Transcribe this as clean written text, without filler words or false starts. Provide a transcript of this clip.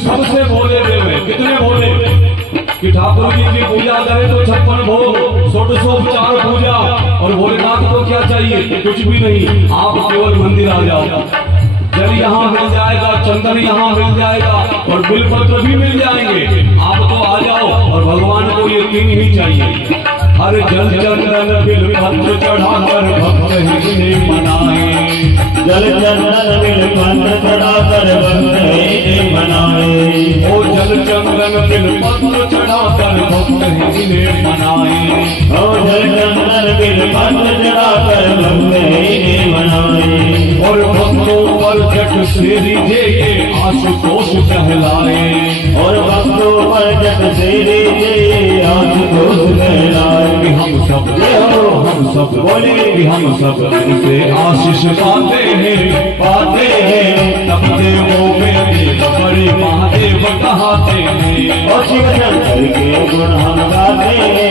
सबसे भोले देव है। कितने भोले कि ठाकुर जी की पूजा करे तो 56 भोग, 100 पूजा। और भोलेनाथ को क्या चाहिए? कुछ भी नहीं, आप केवल मंदिर आ जाओ। जल यहाँ मिल जाएगा, चंदन यहाँ मिल जाएगा और बिलपत्र भी मिल जाएंगे। आप तो आ जाओ और भगवान को ये 3 ही चाहिए। हर जल चंदन बिलपत्र चढ़ाकर भक्त इन्हें मनाए। जल चंदन बिलपत्र चढ़ाकर भक्त इन्हें मनाए। ओ जल चंदन बिलपत्र चढ़ाकर भक्त इन्हें मनाए। ओ जल चंदन बिलपत्र चढ़ाकर भक्त इन्हें मनाए। और भक्तों पर जट से दीजिए ये आशुतोष कहलाए। और भक्तों पर जट से दीजिए आशुतोष कहलाए। हम सब बोले कि हम सब से आशीष पाते हैं तब देवों में देव बड़े महादेव कहाते हैं। और शिव शंकर के गुण हम गाते हैं,